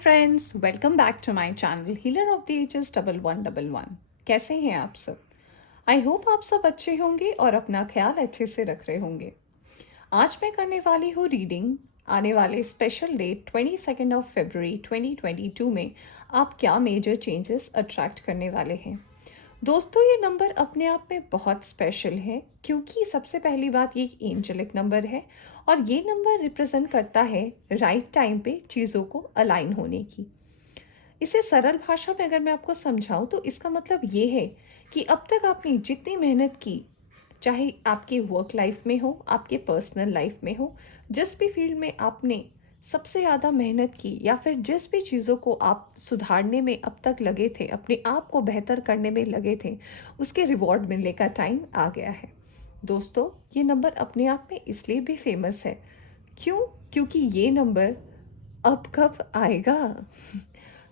Friends, welcome back to my channel healer of the ages 1111। कैसे हैं आप सब? आई होप आप सब अच्छे होंगे और अपना ख्याल अच्छे से रख रहे होंगे। आज मैं करने वाली हूँ रीडिंग आने वाले स्पेशल डेट 22 ऑफ फरवरी 2022 में आप क्या मेजर चेंजेस अट्रैक्ट करने वाले हैं। दोस्तों, ये नंबर अपने आप में बहुत स्पेशल है क्योंकि सबसे पहली बात ये एक एंजेलिक नंबर है और ये नंबर रिप्रेजेंट करता है राइट टाइम पे चीज़ों को अलाइन होने की। इसे सरल भाषा में अगर मैं आपको समझाऊं तो इसका मतलब ये है कि अब तक आपने जितनी मेहनत की, चाहे आपके वर्क लाइफ में हो, आपके पर्सनल लाइफ में हो, जिस भी फील्ड में आपने सबसे ज़्यादा मेहनत की या फिर जिस भी चीज़ों को आप सुधारने में अब तक लगे थे, अपने आप को बेहतर करने में लगे थे, उसके रिवॉर्ड मिलने का टाइम आ गया है। दोस्तों, ये नंबर अपने आप में इसलिए भी फेमस है। क्यों? क्योंकि ये नंबर अब कब आएगा?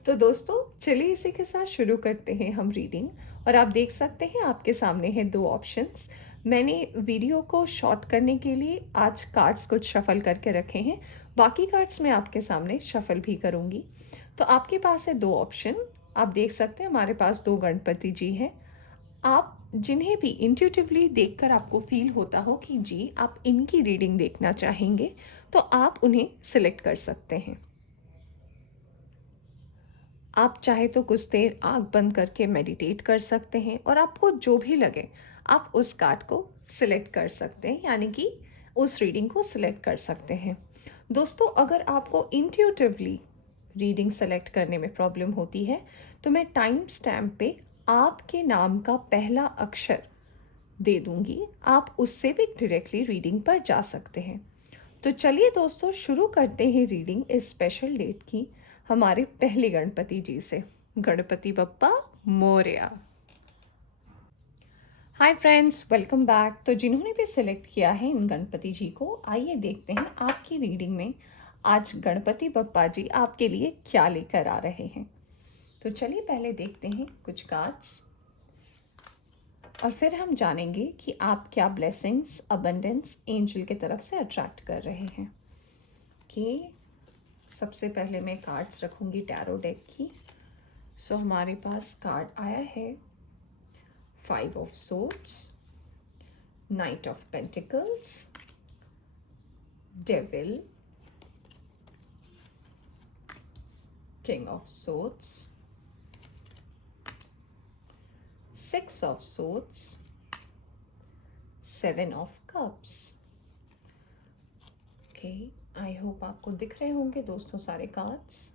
तो दोस्तों, चलिए इसी के साथ शुरू करते हैं हम रीडिंग। और आप देख सकते हैं आपके सामने हैं दो ऑप्शंस। मैंने वीडियो को शॉर्ट करने के लिए आज कार्ड्स कुछ शफल करके रखे हैं। बाकी कार्ड्स मैं आपके सामने शफल भी करूंगी। तो आपके पास है दो ऑप्शन। आप देख सकते हैं हमारे पास दो गणपति जी हैं। आप जिन्हें भी इंट्यूटिवली देखकर आपको फील होता हो कि जी आप इनकी रीडिंग देखना चाहेंगे, तो आप उन्हें सिलेक्ट कर सकते हैं। आप चाहे तो कुछ देर आंख बंद करके मेडिटेट कर सकते हैं और आपको जो भी लगे आप उस कार्ड को सिलेक्ट कर सकते हैं, यानी कि उस रीडिंग को सिलेक्ट कर सकते हैं। दोस्तों, अगर आपको इंट्यूटिवली रीडिंग सेलेक्ट करने में प्रॉब्लम होती है तो मैं टाइम स्टैम्प पे आपके नाम का पहला अक्षर दे दूंगी। आप उससे भी डायरेक्टली रीडिंग पर जा सकते हैं। तो चलिए दोस्तों, शुरू करते हैं रीडिंग इस स्पेशल डेट की हमारे पहले गणपति जी से। गणपति बप्पा मोरया। हाय फ्रेंड्स, वेलकम बैक। तो जिन्होंने भी सिलेक्ट किया है इन गणपति जी को, आइए देखते हैं आपकी रीडिंग में आज गणपति बप्पा जी आपके लिए क्या लेकर आ रहे हैं। तो चलिए पहले देखते हैं कुछ कार्ड्स और फिर हम जानेंगे कि आप क्या ब्लेसिंग्स, अबंडेंस एंजल की तरफ से अट्रैक्ट कर रहे हैं। ओके, सबसे पहले मैं कार्ड्स रखूंगी टैरो डेक की। सो हमारे पास कार्ड आया है 5 of swords, night of pentacles, devil, king of swords, 6 of swords, 7 of cups. Okay, I hope आपको दिख रहे होंगे दोस्तों सारे कार्ड्स।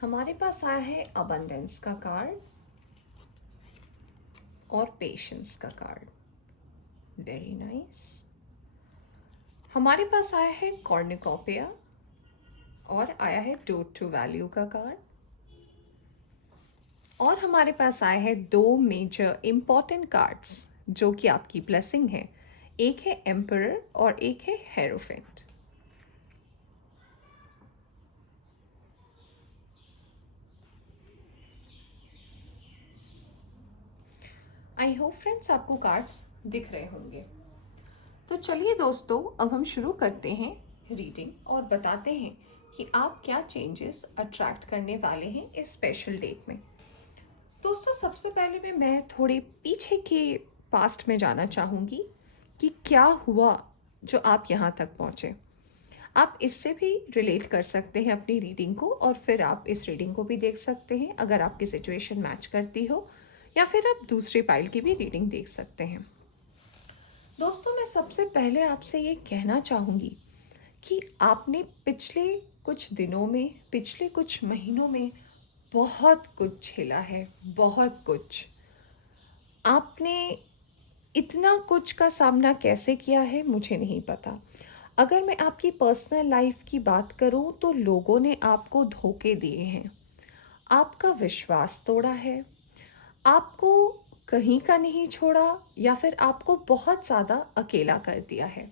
हमारे पास आया है अबंडेंस का कार्ड और पेशेंस का कार्ड। Very nice. हमारे पास आया है कॉर्निकोपिया और आया है डोट टू वैल्यू का कार्ड। और हमारे पास आए हैं दो मेजर इंपॉर्टेंट कार्ड्स जो कि आपकी ब्लेसिंग है। एक है एम्परर और एक है हेरोफेंट। आई होप फ्रेंड्स आपको कार्ड्स दिख रहे होंगे। तो चलिए दोस्तों, अब हम शुरू करते हैं रीडिंग और बताते हैं कि आप क्या चेंजेस अट्रैक्ट करने वाले हैं इस स्पेशल डेट में। दोस्तों, सबसे पहले मैं थोड़े पीछे के पास्ट में जाना चाहूँगी कि क्या हुआ जो आप यहाँ तक पहुँचे। आप इससे भी रिलेट कर सकते हैं अपनी रीडिंग को और फिर आप इस रीडिंग को भी देख सकते हैं अगर आपकी सिचुएशन मैच करती हो, या फिर आप दूसरी पाइल की भी रीडिंग देख सकते हैं। दोस्तों, मैं सबसे पहले आपसे ये कहना चाहूँगी कि आपने पिछले कुछ दिनों में, पिछले कुछ महीनों में बहुत कुछ झेला है, बहुत कुछ। आपने इतना कुछ का सामना कैसे किया है मुझे नहीं पता। अगर मैं आपकी पर्सनल लाइफ की बात करूं तो लोगों ने आपको धोखे दिए हैं, आपका विश्वास तोड़ा है, आपको कहीं का नहीं छोड़ा, या फिर आपको बहुत ज़्यादा अकेला कर दिया है।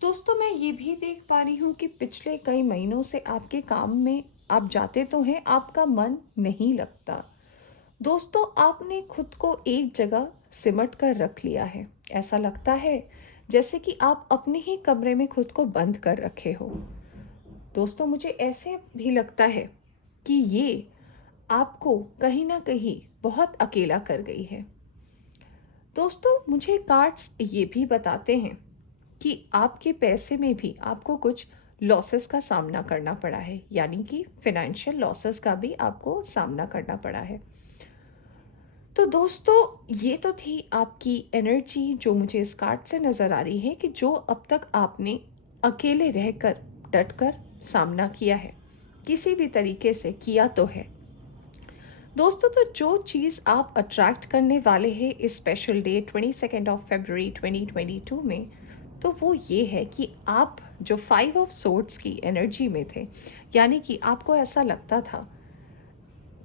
दोस्तों, मैं ये भी देख पा रही हूँ कि पिछले कई महीनों से आपके काम में आप जाते तो हैं, आपका मन नहीं लगता। दोस्तों, आपने खुद को एक जगह सिमट कर रख लिया है। ऐसा लगता है जैसे कि आप अपने ही कमरे में खुद को बंद कर रखे हो। दोस्तों, मुझे ऐसे भी लगता है कि ये आपको कहीं ना कहीं बहुत अकेला कर गई है। दोस्तों, मुझे कार्ड्स ये भी बताते हैं कि आपके पैसे में भी आपको कुछ लॉसेस का सामना करना पड़ा है, यानी कि फिनेंशियल लॉसेस का भी आपको सामना करना पड़ा है। तो दोस्तों, ये तो थी आपकी एनर्जी जो मुझे इस कार्ड से नज़र आ रही है कि जो अब तक आपने अकेले रहकर डट कर सामना किया है, किसी भी तरीके से किया तो है। दोस्तों, तो जो चीज़ आप अट्रैक्ट करने वाले हैं इस स्पेशल डे 22 फरवरी 2022 में, तो वो ये है कि आप जो 5 ऑफ सोर्ड्स की एनर्जी में थे, यानी कि आपको ऐसा लगता था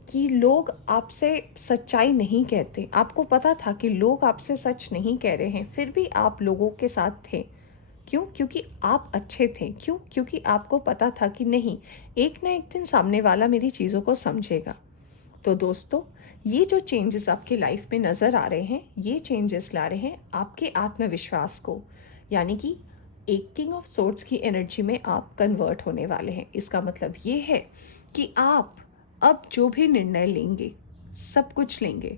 कि लोग आपसे सच्चाई नहीं कहते, आपको पता था कि लोग आपसे सच नहीं कह रहे हैं, फिर भी आप लोगों के साथ थे। क्यों? क्योंकि आप अच्छे थे। क्यों? क्योंकि आपको पता था कि नहीं, एक ना एक दिन सामने वाला मेरी चीज़ों को समझेगा। तो दोस्तों, ये जो चेंजेस आपकी लाइफ में नज़र आ रहे हैं, ये चेंजेस ला रहे हैं आपके आत्मविश्वास को, यानी कि एक किंग ऑफ सोर्ड्स की एनर्जी में आप कन्वर्ट होने वाले हैं। इसका मतलब ये है कि आप अब जो भी निर्णय लेंगे, सब कुछ लेंगे,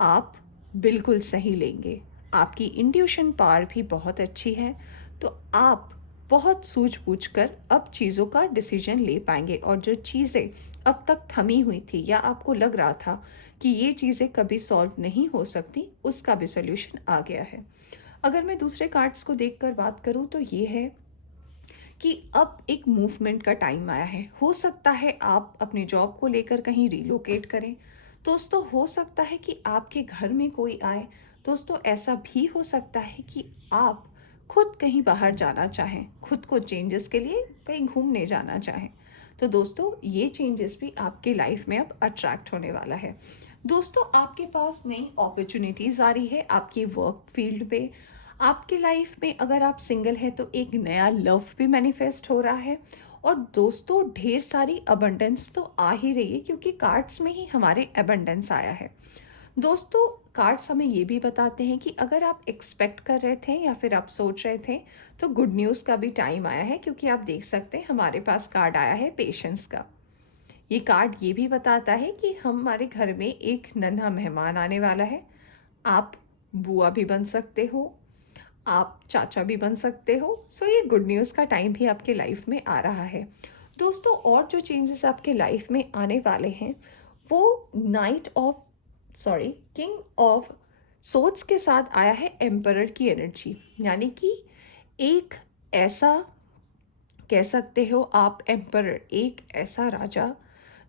आप बिल्कुल सही लेंगे। आपकी इंट्यूशन पावर भी बहुत अच्छी है, तो आप बहुत सूझ-बूझ कर अब चीज़ों का डिसीजन ले पाएँगे, और जो चीज़ें अब तक थमी हुई थी या आपको लग रहा था कि ये चीज़ें कभी सॉल्व नहीं हो सकती, उसका भी सॉल्यूशन आ गया है। अगर मैं दूसरे कार्ड्स को देखकर बात करूँ तो ये है कि अब एक मूवमेंट का टाइम आया है। हो सकता है आप अपने जॉब को लेकर कहीं रिलोकेट करें। दोस्तों, हो सकता है कि आपके घर में कोई आए। दोस्तों, ऐसा भी हो सकता है कि आप खुद कहीं बाहर जाना चाहें, खुद को चेंजेस के लिए कहीं घूमने जाना चाहें। तो दोस्तों, ये चेंजेस भी आपके लाइफ में अब अट्रैक्ट होने वाला है। दोस्तों, आपके पास नई अपॉर्चुनिटीज़ आ रही है आपकी वर्क फील्ड पे। आपके लाइफ में अगर आप सिंगल हैं तो एक नया लव भी मैनिफेस्ट हो रहा है। और दोस्तों, ढेर सारी अबंडेंस तो आ ही रही है, क्योंकि कार्ड्स में ही हमारे अबंडेंस आया है। दोस्तों, कार्ड्स हमें ये भी बताते हैं कि अगर आप एक्सपेक्ट कर रहे थे या फिर आप सोच रहे थे, तो गुड न्यूज़ का भी टाइम आया है, क्योंकि आप देख सकते हैं हमारे पास कार्ड आया है पेशेंस का। ये कार्ड ये भी बताता है कि हमारे घर में एक नन्हा मेहमान आने वाला है। आप बुआ भी बन सकते हो, आप चाचा भी बन सकते हो। सो ये गुड न्यूज़ का टाइम भी आपके लाइफ में आ रहा है। दोस्तों, और जो चेंजेस आपके लाइफ में आने वाले हैं, वो किंग ऑफ सोर्ड्स के साथ आया है एम्परर की एनर्जी, यानी कि एक ऐसा, कह सकते हो आप एम्परर, एक ऐसा राजा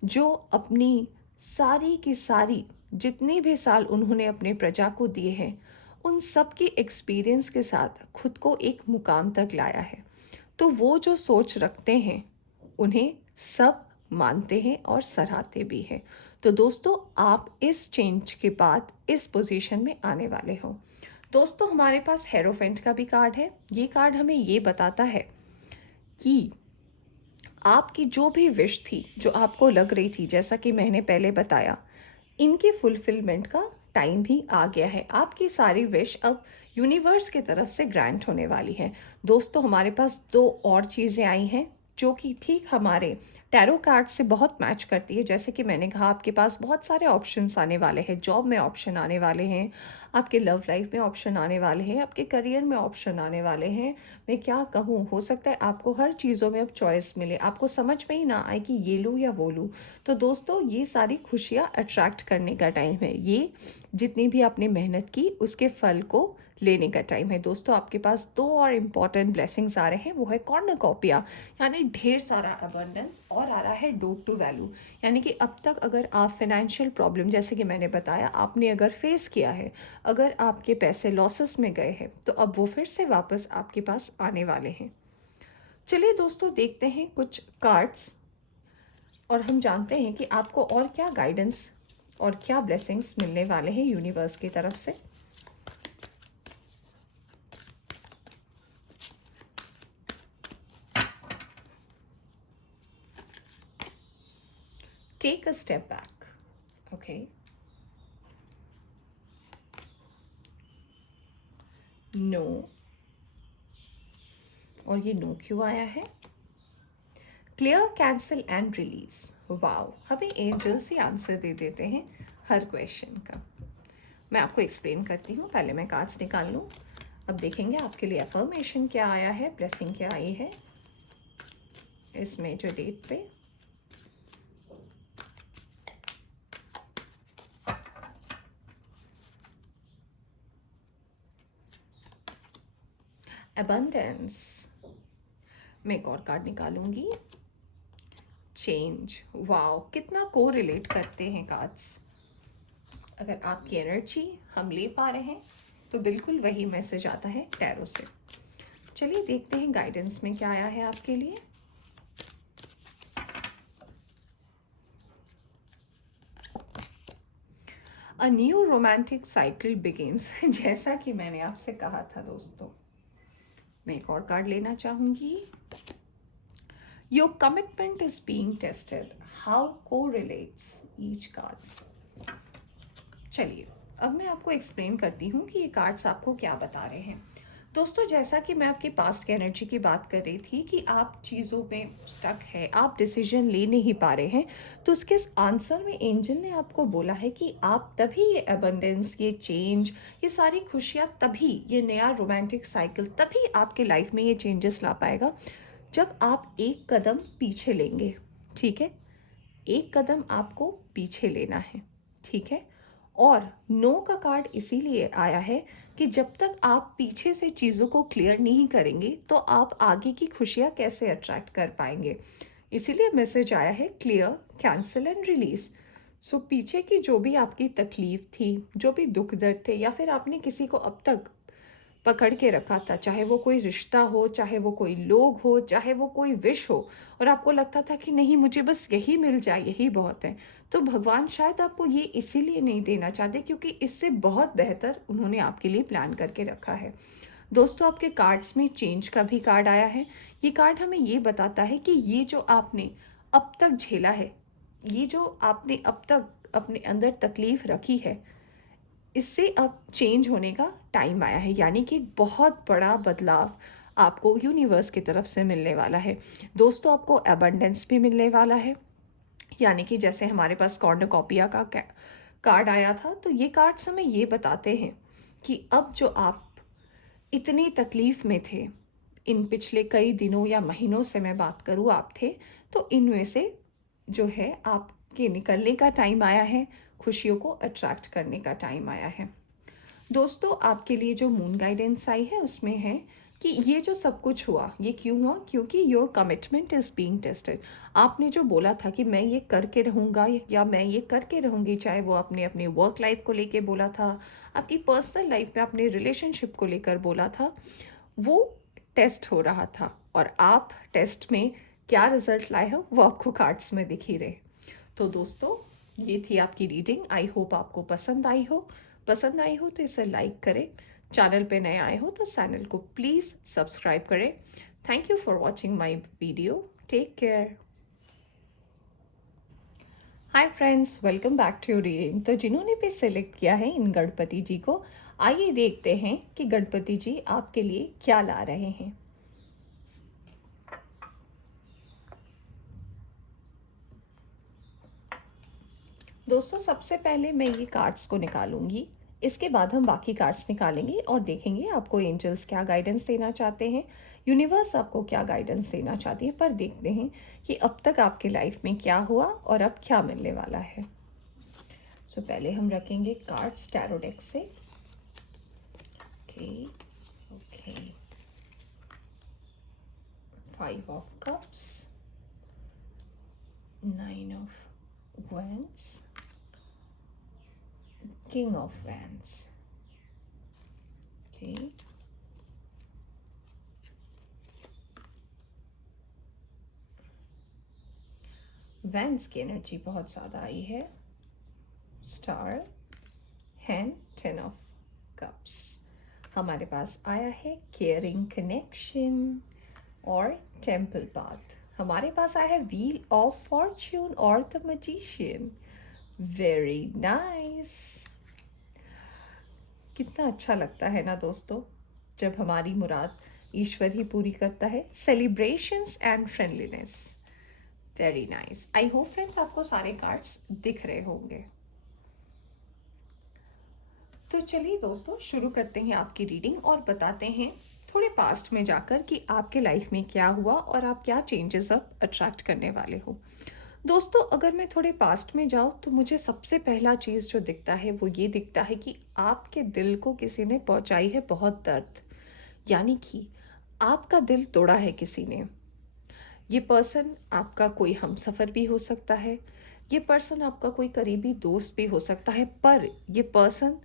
जो अपनी सारी की सारी जितने भी साल उन्होंने अपने प्रजा को दिए हैं, उन सब के एक्सपीरियंस के साथ खुद को एक मुकाम तक लाया है। तो वो जो सोच रखते हैं, उन्हें सब मानते हैं और सराहते भी हैं। तो दोस्तों, आप इस चेंज के बाद इस पोजीशन में आने वाले हो। दोस्तों, हमारे पास हेरोफेंट का भी कार्ड है। ये कार्ड हमें ये बताता है कि आपकी जो भी विश थी, जो आपको लग रही थी, जैसा कि मैंने पहले बताया, इनके फुलफिलमेंट का टाइम भी आ गया है। आपकी सारी विश अब यूनिवर्स की तरफ से ग्रांट होने वाली है। दोस्तों, हमारे पास दो और चीज़ें आई हैं जो कि ठीक हमारे टैरो कार्ड से बहुत मैच करती है। जैसे कि मैंने कहा, आपके पास बहुत सारे ऑप्शंस आने वाले हैं। जॉब में ऑप्शन आने वाले हैं, आपके लव लाइफ में ऑप्शन आने वाले हैं, आपके करियर में ऑप्शन आने वाले हैं। मैं क्या कहूँ, हो सकता है आपको हर चीज़ों में अब चॉइस मिले, आपको समझ में ही ना आए कि ये लूँ या वो लूँ। तो दोस्तों, ये सारी खुशियाँ अट्रैक्ट करने का टाइम है। ये जितनी भी आपने मेहनत की, उसके फल को लेने का टाइम है। दोस्तों, आपके पास दो और इम्पॉर्टेंट ब्लेसिंग्स आ रहे हैं। वो है कॉर्नकोपिया, यानी ढेर सारा अबंडेंस, और आ रहा है डोट टू वैल्यू, यानी कि अब तक अगर आप फाइनेंशियल प्रॉब्लम, जैसे कि मैंने बताया, आपने अगर फेस किया है, अगर आपके पैसे लॉसेस में गए हैं, तो अब वो फिर से वापस आपके पास आने वाले हैं। चलिए दोस्तों, देखते हैं कुछ कार्ड्स, और हम जानते हैं कि आपको और क्या गाइडेंस और क्या ब्लेसिंग्स मिलने वाले हैं यूनिवर्स की तरफ से। Take a step back. Okay. No, और ये नो क्यों आया है? Clear, cancel and release. Wow, हमें एंजल्स ही आंसर दे देते हैं हर क्वेश्चन का। मैं आपको एक्सप्लेन करती हूँ, पहले मैं कार्ड्स निकाल लूँ। अब देखेंगे आपके लिए अफर्मेशन क्या आया है, ब्लेसिंग क्या आई है इस मेजर डेट पे। अबंडेंस। मैं एक और कार्ड निकालूंगी। चेंज। वाओ, कितना को रिलेट करते हैं कार्ड्स। अगर आपकी एनर्जी हम ले पा रहे हैं तो बिल्कुल वही मैसेज आता है टैरो से। चलिए देखते हैं गाइडेंस में क्या आया है आपके लिए। A new romantic cycle begins. जैसा कि मैंने आपसे कहा था दोस्तों। मैं एक और कार्ड लेना चाहूंगी। Your commitment is being tested, how को रिलेट्स ईच कार्ड्स। चलिए अब मैं आपको एक्सप्लेन करती हूँ कि ये कार्ड्स आपको क्या बता रहे हैं। दोस्तों, जैसा कि मैं आपके पास्ट की एनर्जी की बात कर रही थी कि आप चीज़ों में स्टक है, आप डिसीजन ले नहीं पा रहे हैं, तो उसके आंसर में एंजल ने आपको बोला है कि आप तभी ये अबंडेंस, ये चेंज, ये सारी खुशियाँ, तभी ये नया रोमांटिक साइकिल तभी आपके लाइफ में ये चेंजेस ला पाएगा जब आप एक कदम पीछे लेंगे। ठीक है, एक कदम आपको पीछे लेना है। ठीक है, और नो का कार्ड इसीलिए आया है कि जब तक आप पीछे से चीज़ों को क्लियर नहीं करेंगे तो आप आगे की खुशियाँ कैसे अट्रैक्ट कर पाएंगे। इसीलिए मैसेज आया है क्लियर, कैंसिल एंड रिलीज। सो पीछे की जो भी आपकी तकलीफ थी, जो भी दुख दर्द थे, या फिर आपने किसी को अब तक पकड़ के रखा था, चाहे वो कोई रिश्ता हो, चाहे वो कोई लोग हो, चाहे वो कोई विश हो, और आपको लगता था कि नहीं मुझे बस यही मिल जाए, यही बहुत है, तो भगवान शायद आपको ये इसीलिए नहीं देना चाहते क्योंकि इससे बहुत बेहतर उन्होंने आपके लिए प्लान करके रखा है। दोस्तों, आपके कार्ड्स में चेंज का भी कार्ड आया है। ये कार्ड हमें ये बताता है कि ये जो आपने अब तक झेला है, ये जो आपने अब तक अपने अंदर तकलीफ रखी है, इससे अब चेंज होने का टाइम आया है। यानी कि बहुत बड़ा बदलाव आपको यूनिवर्स की तरफ से मिलने वाला है। दोस्तों, आपको एबंडेंस भी मिलने वाला है। यानी कि जैसे हमारे पास कॉर्नुकोपिया का कार्ड आया था, तो ये कार्ड्स हमें ये बताते हैं कि अब जो आप इतनी तकलीफ में थे, इन पिछले कई दिनों या महीनों से मैं बात करूँ आप थे, तो इनमें से जो है आपके निकलने का टाइम आया है, खुशियों को अट्रैक्ट करने का टाइम आया है। दोस्तों, आपके लिए जो मून गाइडेंस आई है उसमें है कि ये जो सब कुछ हुआ, ये क्यों हुआ? क्योंकि your commitment is being tested. आपने जो बोला था कि मैं ये करके रहूँगा या मैं ये करके रहूँगी, चाहे वो आपने अपने वर्क लाइफ को लेके बोला था, आपकी पर्सनल लाइफ में अपने रिलेशनशिप को लेकर बोला था, वो टेस्ट हो रहा था। और आप टेस्ट में क्या रिजल्ट लाए हो वो आपको कार्ड्स में दिख ही रहे। तो दोस्तों, ये थी आपकी रीडिंग। आई होप आपको पसंद आई हो। पसंद आई हो तो इसे लाइक करें। चैनल पे नए आए हो तो चैनल को प्लीज़ सब्सक्राइब करें। Thank you for watching my video. Take care. Hi friends, welcome back to your reading. तो जिन्होंने भी सिलेक्ट किया है इन गणपति जी को, आइए देखते हैं कि गणपति जी आपके लिए क्या ला रहे हैं। दोस्तों, सबसे पहले मैं ये कार्ड्स को निकालूंगी, इसके बाद हम बाकी कार्ड्स निकालेंगे और देखेंगे आपको एंजल्स क्या गाइडेंस देना चाहते हैं, यूनिवर्स आपको क्या गाइडेंस देना चाहती है। पर देखते हैं कि अब तक आपके लाइफ में क्या हुआ और अब क्या मिलने वाला है। सो पहले हम रखेंगे कार्ड्स टैरो डेक से। Okay okay, 5 of cups, 9 of wands, King of Wands. Okay. Wands की एनर्जी बहुत ज़्यादा आई है। Star, hand, 10 of cups. हमारे पास आया है केयरिंग कनेक्शन और टेम्पल पाथ। हमारे पास आया है व्हील ऑफ फॉर्च्यून और द मैजिशियन। Very nice. कितना अच्छा लगता है ना दोस्तों, जब हमारी मुराद ईश्वर ही पूरी करता है। Celebrations and friendliness. Very nice. I hope friends आपको सारे कार्ड्स दिख रहे होंगे। तो चलिए दोस्तों शुरू करते हैं आपकी रीडिंग और बताते हैं थोड़े पास्ट में जाकर कि आपके लाइफ में क्या हुआ और आप क्या चेंजेस अब अट्रैक्ट करने वाले हो। दोस्तों अगर मैं थोड़े पास्ट में जाऊँ तो मुझे सबसे पहला चीज़ जो दिखता है वो ये दिखता है कि आपके दिल को किसी ने पहुंचाई है बहुत दर्द। यानी कि आपका दिल तोड़ा है किसी ने। ये पर्सन आपका कोई हमसफ़र भी हो सकता है, ये पर्सन आपका कोई करीबी दोस्त भी हो सकता है, पर ये पर्सन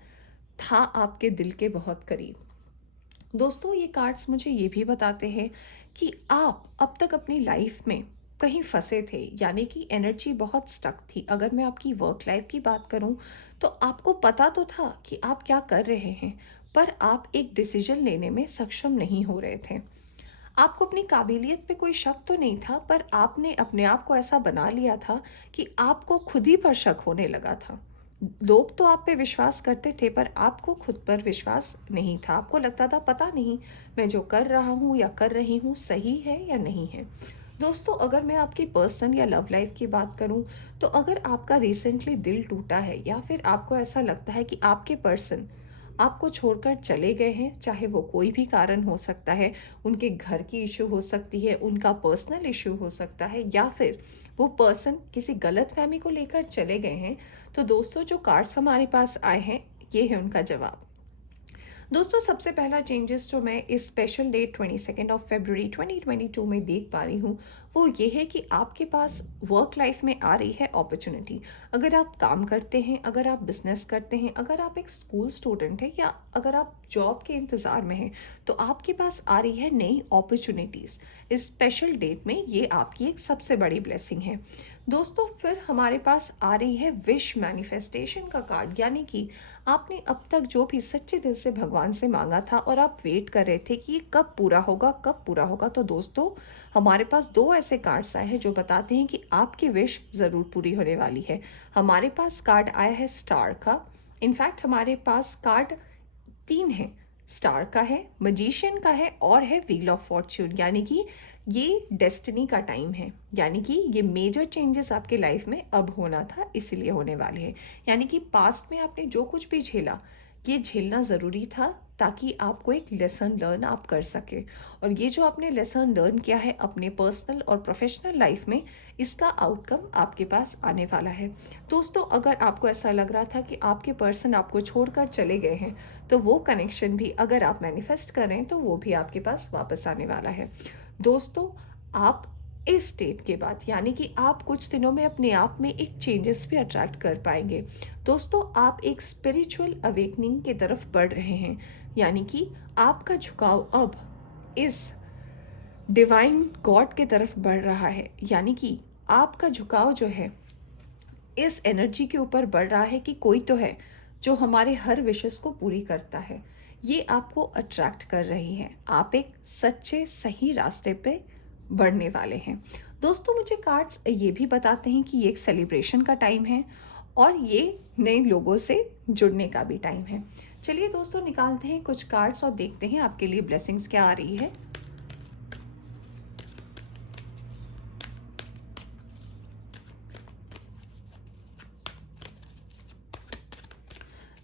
था आपके दिल के बहुत करीब। दोस्तों ये कार्ड्स मुझे ये भी बताते हैं कि आप अब तक अपनी लाइफ में कहीं फंसे थे, यानी कि एनर्जी बहुत स्टक थी। अगर मैं आपकी वर्क लाइफ की बात करूं तो आपको पता तो था कि आप क्या कर रहे हैं, पर आप एक डिसीजन लेने में सक्षम नहीं हो रहे थे। आपको अपनी काबिलियत पे कोई शक तो नहीं था, पर आपने अपने आप को ऐसा बना लिया था कि आपको खुद ही पर शक होने लगा था। लोग तो आप पे विश्वास करते थे पर आपको खुद पर विश्वास नहीं था। आपको लगता था पता नहीं मैं जो कर रहा हूँ या कर रही हूँ सही है या नहीं है। दोस्तों अगर मैं आपकी पर्सनल या लव लाइफ की बात करूँ तो अगर आपका रिसेंटली दिल टूटा है या फिर आपको ऐसा लगता है कि आपके पर्सन आपको छोड़कर चले गए हैं, चाहे वो कोई भी कारण हो सकता है, उनके घर की इशू हो सकती है, उनका पर्सनल इशू हो सकता है, या फिर वो पर्सन किसी गलत फहमी को लेकर चले गए हैं, तो दोस्तों जो कार्ड्स हमारे पास आए हैं ये है उनका जवाब। दोस्तों सबसे पहला चेंजेस जो मैं इस स्पेशल डेट 22 फरवरी 2022 में देख पा रही हूँ वो ये है कि आपके पास वर्क लाइफ में आ रही है अपॉर्चुनिटी। अगर आप काम करते हैं, अगर आप बिजनेस करते हैं, अगर आप एक स्कूल स्टूडेंट हैं या अगर आप जॉब के इंतज़ार में हैं, तो आपके पास आ रही है नई अपॉर्चुनिटीज़। इस स्पेशल डेट में ये आपकी एक सबसे बड़ी ब्लेसिंग है। दोस्तों फिर हमारे पास आ रही है विश मैनिफेस्टेशन का कार्ड, यानी कि आपने अब तक जो भी सच्चे दिल से भगवान से मांगा था और आप वेट कर रहे थे कि ये कब पूरा होगा कब पूरा होगा, तो दोस्तों हमारे पास दो ऐसे कार्ड्स आए हैं जो बताते हैं कि आपकी विश ज़रूर पूरी होने वाली है। हमारे पास कार्ड आया है स्टार का। इनफैक्ट हमारे पास कार्ड तीन है, स्टार का है, मजिशियन का है और है व्हील ऑफ फॉर्च्यून। यानी कि ये डेस्टिनी का टाइम है, यानी कि ये मेजर चेंजेस आपके लाइफ में अब होना था इसीलिए होने वाले हैं। यानी कि पास्ट में आपने जो कुछ भी झेला ये झेलना ज़रूरी था ताकि आपको एक लेसन लर्न आप कर सके, और ये जो आपने लेसन लर्न किया है अपने पर्सनल और प्रोफेशनल लाइफ में, इसका आउटकम आपके पास आने वाला है। दोस्तों अगर आपको ऐसा लग रहा था कि आपके पर्सन आपको छोड़कर चले गए हैं, तो वो कनेक्शन भी अगर आप मैनिफेस्ट करें तो वो भी आपके पास वापस आने वाला है। दोस्तों आप इस स्टेट के बाद यानी कि आप कुछ दिनों में अपने आप में एक चेंजेस भी अट्रैक्ट कर पाएंगे। दोस्तों आप एक स्पिरिचुअल अवेकनिंग की तरफ बढ़ रहे हैं, यानी कि आपका झुकाव अब इस डिवाइन गॉड की तरफ बढ़ रहा है। यानी कि आपका झुकाव जो है इस एनर्जी के ऊपर बढ़ रहा है कि कोई तो है जो हमारे हर विशेस को पूरी करता है। ये आपको अट्रैक्ट कर रही है। आप एक सच्चे सही रास्ते पे बढ़ने वाले हैं। दोस्तों मुझे कार्ड्स ये भी बताते हैं कि ये एक सेलिब्रेशन का टाइम है और ये नए लोगों से जुड़ने का भी टाइम है। चलिए दोस्तों निकालते हैं कुछ कार्ड्स और देखते हैं आपके लिए ब्लेसिंग्स क्या आ रही है।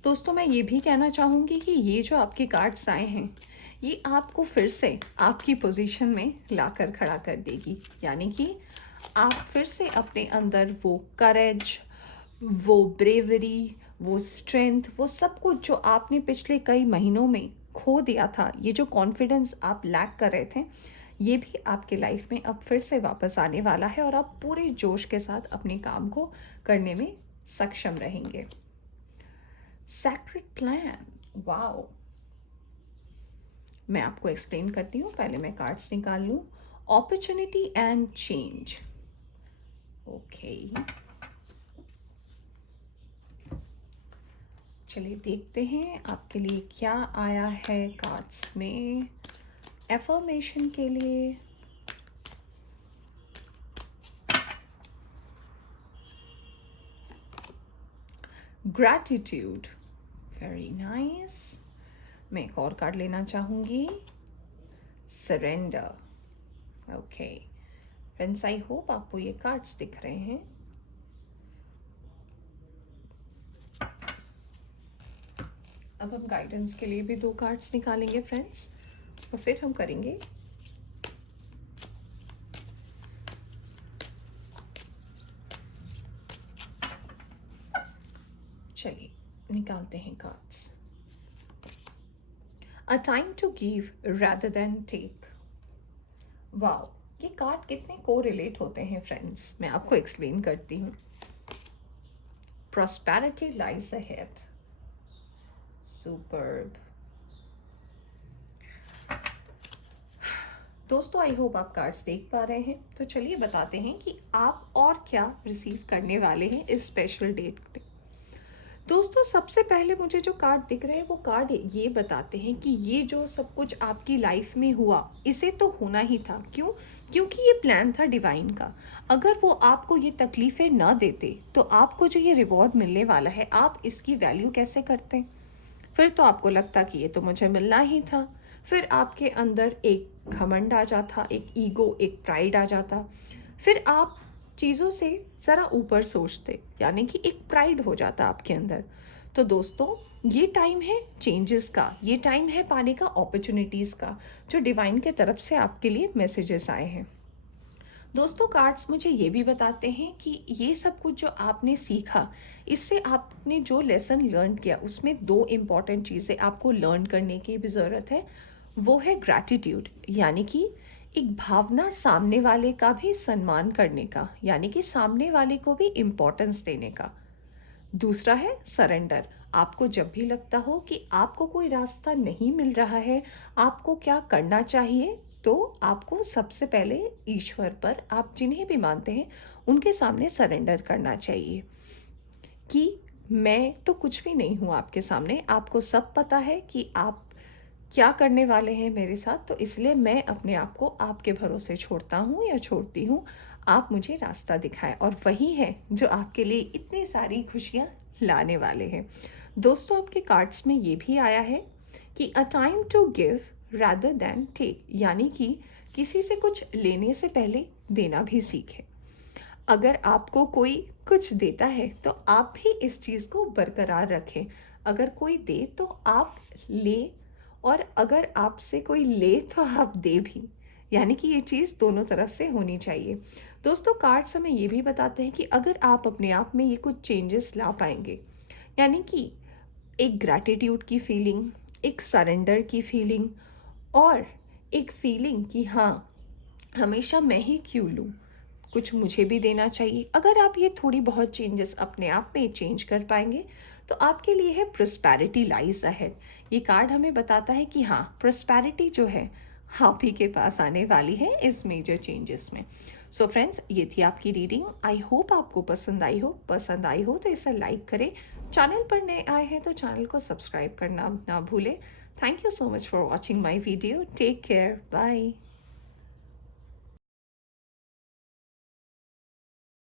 दोस्तों मैं ये भी कहना चाहूँगी कि ये जो आपके कार्ड्स आए हैं ये आपको फिर से आपकी पोजीशन में लाकर खड़ा कर देगी। यानी कि आप फिर से अपने अंदर वो करेज, वो ब्रेवरी, वो स्ट्रेंथ, वो सब कुछ जो आपने पिछले कई महीनों में खो दिया था, ये जो कॉन्फिडेंस आप लैक कर रहे थे, ये भी आपके लाइफ में अब फिर से वापस आने वाला है और आप पूरे जोश के साथ अपने काम को करने में सक्षम रहेंगे। Sacred plan, wow. मैं आपको एक्सप्लेन करती हूँ, पहले मैं कार्ड्स निकाल लूँ। Opportunity and change, okay. चलिए देखते हैं आपके लिए क्या आया है कार्ड्स में एफर्मेशन के लिए। Gratitude, very nice. मैं एक और कार्ड लेना चाहूँगी। Surrender. Okay friends, I hope आपको ये कार्ड्स दिख रहे हैं। अब हम गाइडेंस के लिए भी 2 कार्ड्स निकालेंगे फ्रेंड्स, और फिर हम करेंगे चलिए निकालते हैं cards. A time to give rather than take. Wow, ये कार्ड कितने को रिलेट होते हैं फ्रेंड्स, मैं आपको एक्सप्लेन करती हूँ। Prosperity lies ahead. सुपर्ब। दोस्तों, आई होप आप कार्ड्स देख पा रहे हैं। तो चलिए बताते हैं कि आप और क्या रिसीव करने वाले हैं इस स्पेशल डेट पे। दोस्तों, सबसे पहले मुझे जो कार्ड दिख रहे हैं वो कार्ड ये बताते हैं कि ये जो सब कुछ आपकी लाइफ में हुआ, इसे तो होना ही था। क्यों? क्योंकि ये प्लान था डिवाइन का। अगर वो आपको ये तकलीफ़ें ना देते तो आपको जो ये रिवॉर्ड मिलने वाला है, आप इसकी वैल्यू कैसे करते? फिर तो आपको लगता कि ये तो मुझे मिलना ही था। फिर आपके अंदर एक घमंड आ जाता, एक ईगो, एक प्राइड आ जाता। फिर आप चीज़ों से ज़रा ऊपर सोचते, यानी कि एक प्राइड हो जाता आपके अंदर। तो दोस्तों, ये टाइम है चेंजेस का, ये टाइम है पाने का अपॉर्चुनिटीज़ का, जो डिवाइन के तरफ से आपके लिए मैसेजेस आए हैं। दोस्तों, कार्ड्स मुझे ये भी बताते हैं कि ये सब कुछ जो आपने सीखा, इससे आपने जो लेसन लर्न किया, उसमें 2 इम्पॉर्टेंट चीज़ें आपको लर्न करने की भी ज़रूरत है। वो है ग्रैटिट्यूड, यानी कि एक भावना सामने वाले का भी सम्मान करने का, यानी कि सामने वाले को भी इम्पोर्टेंस देने का। दूसरा है सरेंडर। आपको जब भी लगता हो कि आपको कोई रास्ता नहीं मिल रहा है, आपको क्या करना चाहिए, तो आपको सबसे पहले ईश्वर पर, आप जिन्हें भी मानते हैं, उनके सामने सरेंडर करना चाहिए कि मैं तो कुछ भी नहीं हूँ आपके सामने, आपको सब पता है कि आप क्या करने वाले हैं मेरे साथ, तो इसलिए मैं अपने आप को आपके भरोसे छोड़ता हूँ या छोड़ती हूँ। आप मुझे रास्ता दिखाएं, और वही है जो आपके लिए इतनी सारी खुशियाँ लाने वाले हैं। दोस्तों, आपके कार्ड्स में ये भी आया है कि a time to give rather than take, यानी कि किसी से कुछ लेने से पहले देना भी सीखें। अगर आपको कोई कुछ देता है तो आप भी इस चीज़ को बरकरार रखें। अगर कोई दे तो आप ले, और अगर आपसे कोई ले तो आप दे भी, यानी कि ये चीज़ दोनों तरफ से होनी चाहिए। दोस्तों, कार्ड्स हमें ये भी बताते हैं कि अगर आप अपने आप में ये कुछ चेंजेस ला पाएंगे, यानी कि एक ग्रैटिट्यूड की फीलिंग, एक सरेंडर की फीलिंग, और एक फीलिंग कि हाँ, हमेशा मैं ही क्यों लूँ, कुछ मुझे भी देना चाहिए। अगर आप ये थोड़ी बहुत चेंजेस अपने आप में चेंज कर पाएंगे, तो आपके लिए है प्रोस्पैरिटी लाइज अहेड। ये कार्ड हमें बताता है कि हाँ, प्रोस्पैरिटी जो है आप ही के पास आने वाली है इस मेजर चेंजेस में। सो फ्रेंड्स, ये थी आपकी रीडिंग। आई होप आपको पसंद आई हो। पसंद आई हो तो इसे लाइक करें। चैनल पर नए आए हैं तो चैनल को सब्सक्राइब करना ना भूलें। Thank you so much for watching my video. Take care, bye.